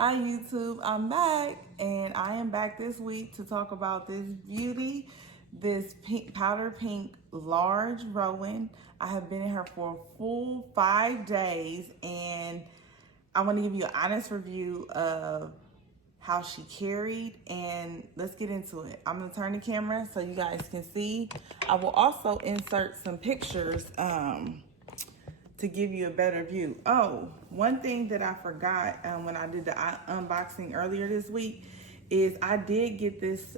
Hi YouTube, I'm back and I am back this week to talk about this beauty, this pink, powder pink large Rowan. I have been in her for a full 5 days and I want to give you an honest review of how she carried, and let's get into it. I'm gonna turn the camera so you guys can see. I will also insert some pictures to give you a better view. Oh, one thing that I forgot when I did the unboxing earlier this week is I did get this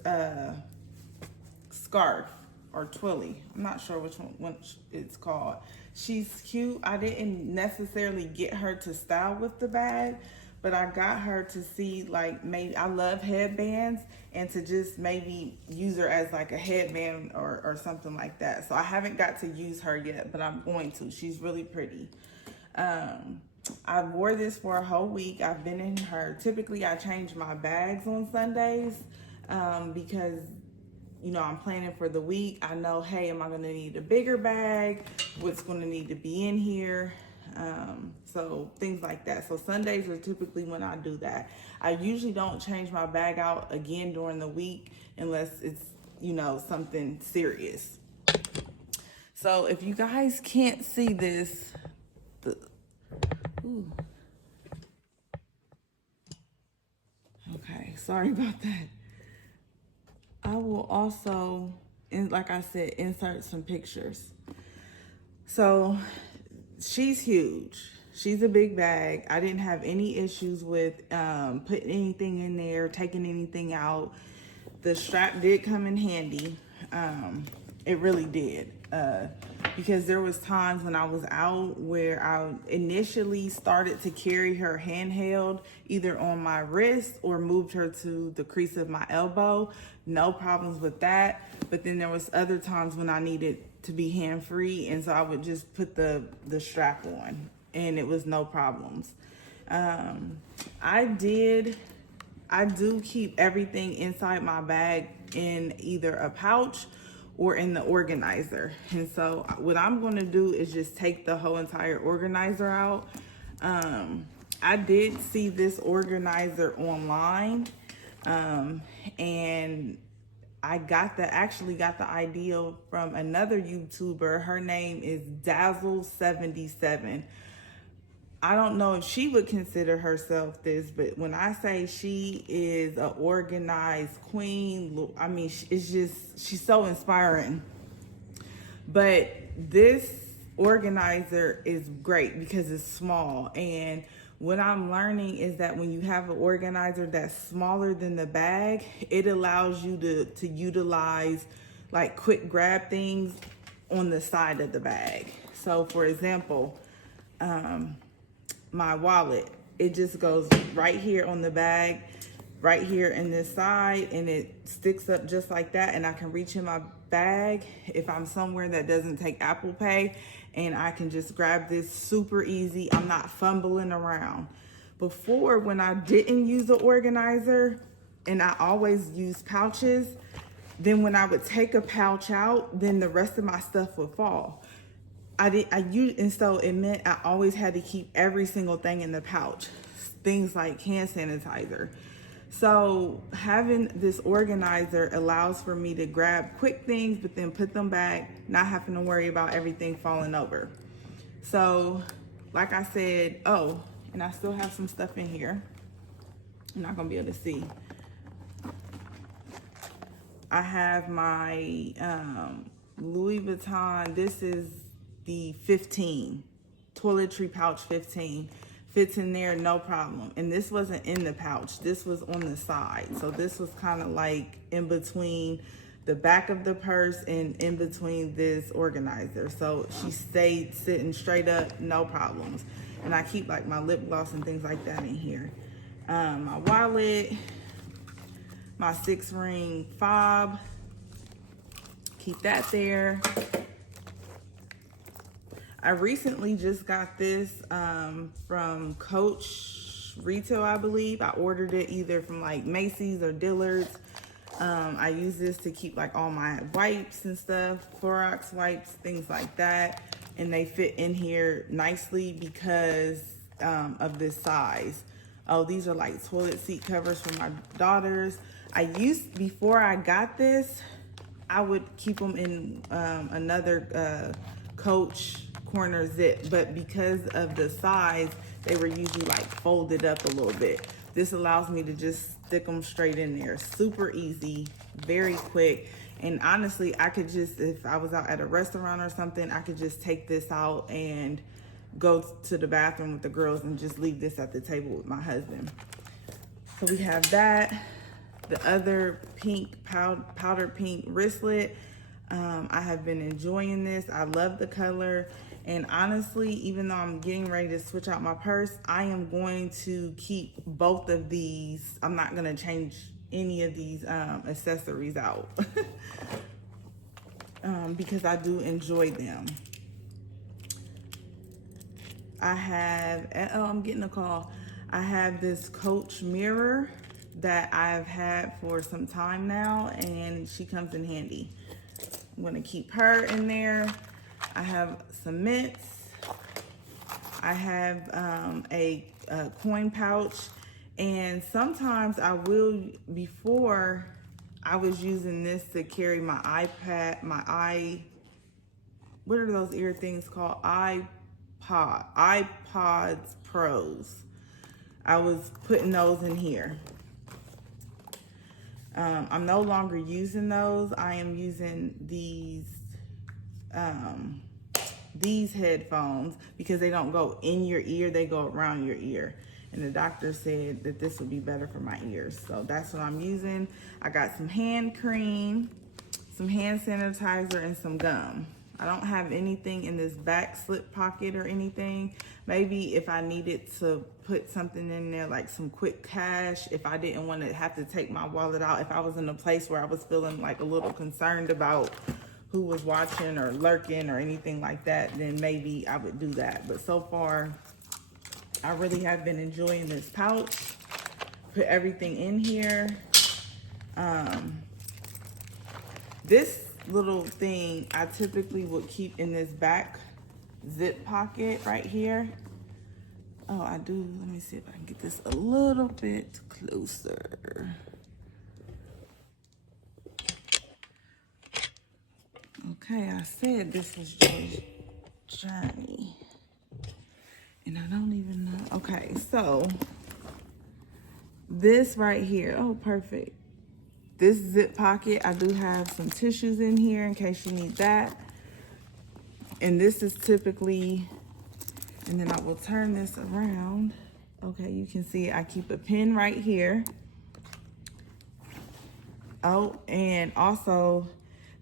scarf or twilly. I'm not sure which one it's called. She's cute. I didn't necessarily get her to style with the bag, but I got her to see, like, maybe I love headbands, and to just maybe use her as like a headband or something like that. So I haven't got to use her yet, but I'm going to. She's really pretty. I wore this for a whole week. I've been in her. Typically I change my bags on Sundays because I'm planning for the week. I know, hey, am I gonna need a bigger bag? What's gonna need to be in here? So things like that. So Sundays are typically when I do that. I usually don't change my bag out again during the week unless it's, something serious. So if you guys can't see this, okay, sorry about that. I will also, like I said, insert some pictures. So she's huge. She's a big bag. I didn't have any issues with putting anything in there, taking anything out. The strap did come in handy. It really did. Because there was times when I was out where I initially started to carry her handheld either on my wrist or moved her to the crease of my elbow. No problems with that. But then there was other times when I needed to be hand-free, and so I would just put the strap on and it was no problems. I do keep everything inside my bag in either a pouch or in the organizer. And so what I'm gonna do is just take the whole entire organizer out. I did see this organizer online, and I actually got the idea from another YouTuber. Her name is Dazzle77. I don't know if she would consider herself this, but when I say she is an organized queen, I mean, she's so inspiring. But this organizer is great because it's small. And what I'm learning is that when you have an organizer that's smaller than the bag, it allows you to utilize like quick grab things on the side of the bag. So for example, my wallet, it just goes right here on the bag, right here in this side, and it sticks up just like that, and I can reach in my bag if I'm somewhere that doesn't take Apple Pay, and I can just grab this super easy. I'm not fumbling around. Before, when I didn't use the organizer and I always used pouches, then when I would take a pouch out, then the rest of my stuff would fall. And so it meant I always had to keep every single thing in the pouch, things like hand sanitizer. So having this organizer allows for me to grab quick things, but then put them back, not having to worry about everything falling over. So like I said, oh, and I still have some stuff in here. I'm not gonna be able to see. I have my Louis Vuitton, this is the 15, toiletry pouch 15. Fits in there, no problem. And this wasn't in the pouch, this was on the side. So this was kind of like in between the back of the purse and in between this organizer. So she stayed sitting straight up, no problems. And I keep like my lip gloss and things like that in here. My wallet, my 6-ring fob, keep that there. I recently just got this from Coach Retail, I believe. I ordered it either from like Macy's or Dillard's. I use this to keep like all my wipes and stuff, Clorox wipes, things like that. And they fit in here nicely because of this size. Oh, these are like toilet seat covers for my daughters. Before I got this, I would keep them in another Coach corner zip, but because of the size, they were usually like folded up a little bit. This allows me to just stick them straight in there. Super easy, very quick. And honestly, I could just, if I was out at a restaurant or something, I could just take this out and go to the bathroom with the girls and just leave this at the table with my husband. So we have that. The other pink, powder pink wristlet. I have been enjoying this. I love the color. And honestly, even though I'm getting ready to switch out my purse, I am going to keep both of these. I'm not going to change any of these accessories out because I do enjoy them. I have, oh, I'm getting a call. I have this Coach mirror that I've had for some time now, and she comes in handy. I'm gonna keep her in there. I have some mints. I have a coin pouch, and sometimes I will, before I was using this to carry my iPad, what are those ear things called? iPods Pros. I was putting those in here. I'm no longer using those. I am using these headphones because they don't go in your ear, they go around your ear. And the doctor said that this would be better for my ears. So that's what I'm using. I got some hand cream, some hand sanitizer, and some gum. I don't have anything in this back slip pocket or anything. Maybe if I needed to put something in there, like some quick cash, if I didn't want to have to take my wallet out, if I was in a place where I was feeling like a little concerned about who was watching or lurking or anything like that, then maybe I would do that. But so far, I really have been enjoying this pouch. Put everything in here. This little thing I typically would keep in this back zip pocket right here. Oh, I do. Let me see if I can get this a little bit closer. Okay, I said this was Joe's journey. And I don't even know. Okay, so this right here. Oh, perfect. This zip pocket, I do have some tissues in here in case you need that. And this is typically, and then I will turn this around. Okay, you can see I keep a pin right here. Oh, and also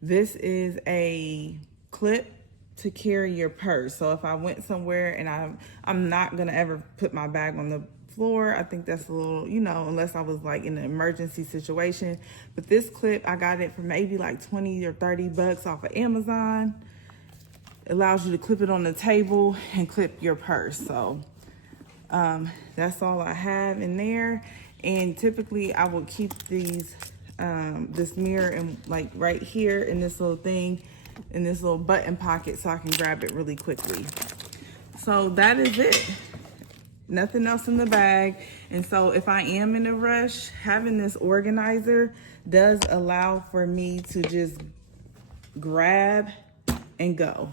this is a clip to carry your purse. So if I went somewhere and I'm not gonna ever put my bag on the floor, I think that's a little, you know, unless I was like in an emergency situation. But this clip, I got it for maybe like 20 or 30 bucks off of Amazon. It allows you to clip it on the table and clip your purse. So that's all I have in there. And typically I will keep these, this mirror in like right here in this little thing, in this little button pocket, so I can grab it really quickly. So that is it. Nothing else in the bag. And so if I am in a rush, having this organizer does allow for me to just grab and go.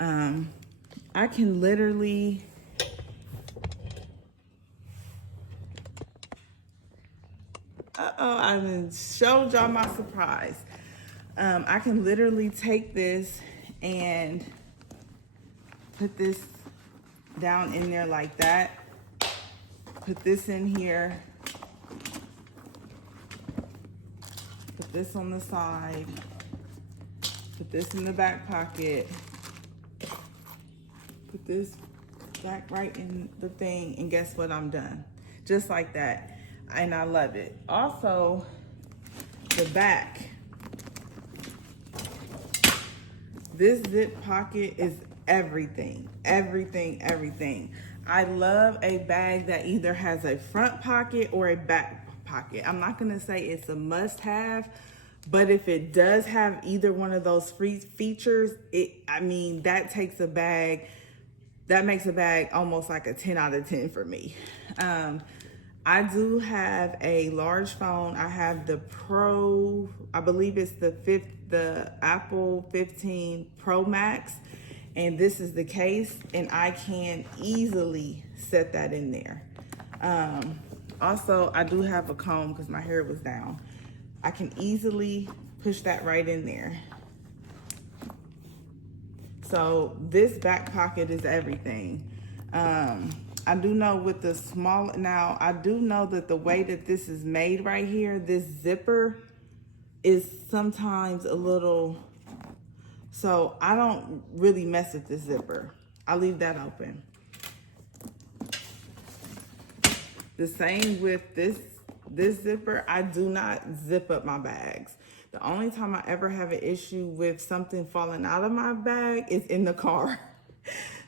I can literally, I done showed y'all my surprise. I can literally take this and put this down in there like that. Put this in here. Put this on the side. Put this in the back pocket. Put this back right in the thing, and guess what? I'm done. Just like that. And I love it. Also, the back. This zip pocket is everything, everything, everything. I love a bag that either has a front pocket or a back pocket. I'm not gonna say it's a must-have, but if it does have either one of those free features, that takes a bag, that makes a bag almost like a 10 out of 10 for me. I do have a large phone. I have the Pro, I believe it's the Apple 15 Pro Max, and this is the case, and I can easily set that in there. Also, I do have a comb because my hair was down. I can easily push that right in there. So this back pocket is everything. I do know with the small, now I do know that the way that this is made right here, this zipper is sometimes a little, so I don't really mess with this zipper. I leave that open. The same with this zipper, I do not zip up my bags. The only time I ever have an issue with something falling out of my bag is in the car.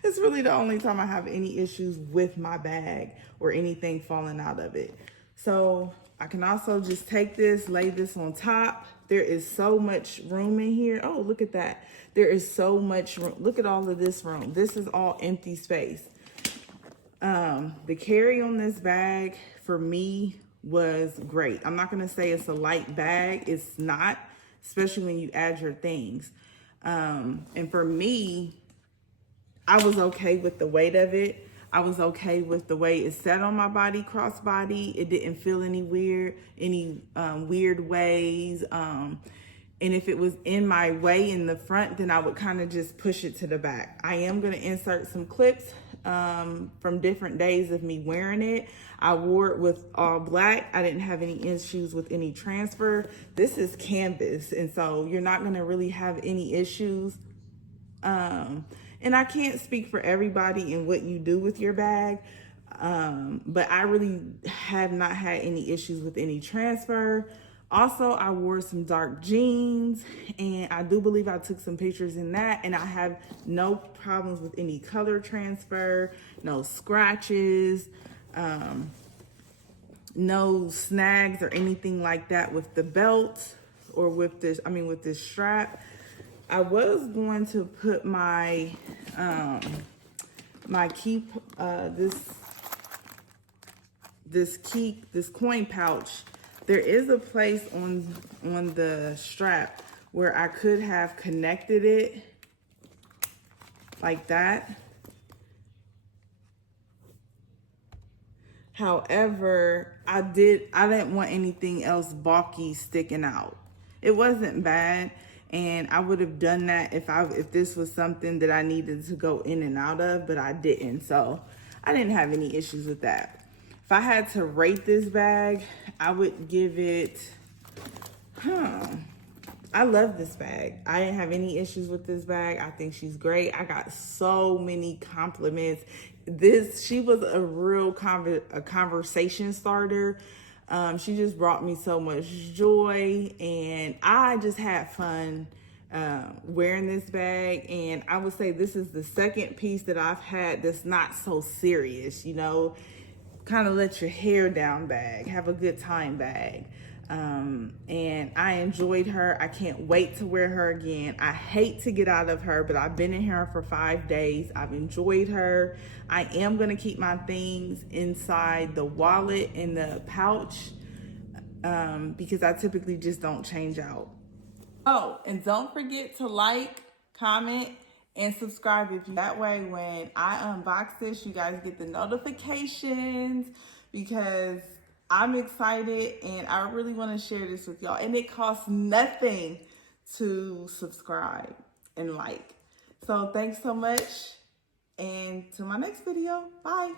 It's really the only time I have any issues with my bag or anything falling out of it. So I can also just take this, lay this on top. There is so much room in here. Oh, look at that. There is so much room. Look at all of this room. This is all empty space. The carry on this bag for me was great. I'm not going to say it's a light bag. It's not, especially when you add your things. And for me, I was okay with the weight of it. I was okay with the way it sat on my body, crossbody. It didn't feel any weird ways. And if it was in my way in the front, then I would kind of just push it to the back. I am going to insert some clips from different days of me wearing it. I wore it with all black. I didn't have any issues with any transfer. This is canvas, and so you're not going to really have any issues. And I can't speak for everybody and what you do with your bag, but I really have not had any issues with any transfer. Also, I wore some dark jeans, and I do believe I took some pictures in that, and I have no problems with any color transfer, no scratches, no snags or anything like that with the belt or with this, with this strap. I was going to put my this coin pouch. There is a place on the strap where I could have connected it like that. However, I didn't want anything else bulky sticking out. It wasn't bad, and I would have done that if this was something that I needed to go in and out of, but I didn't. So I didn't have any issues with that. If I had to rate this bag, I would give it, I love this bag. I didn't have any issues with this bag. I think she's great. I got so many compliments. She was a real conversation starter. She just brought me so much joy, and I just had fun wearing this bag. And I would say this is the second piece that I've had that's not so serious, kind of let your hair down bag, have a good time bag. And I enjoyed her. I can't wait to wear her again. I hate to get out of her, but I've been in here for 5 days. I've enjoyed her. I am going to keep my things inside the wallet and the pouch because I typically just don't change out. Oh, and don't forget to like, comment, and subscribe that way when I unbox this, you guys get the notifications, because I'm excited and I really want to share this with y'all. And it costs nothing to subscribe and like. So thanks so much, and to my next video. Bye.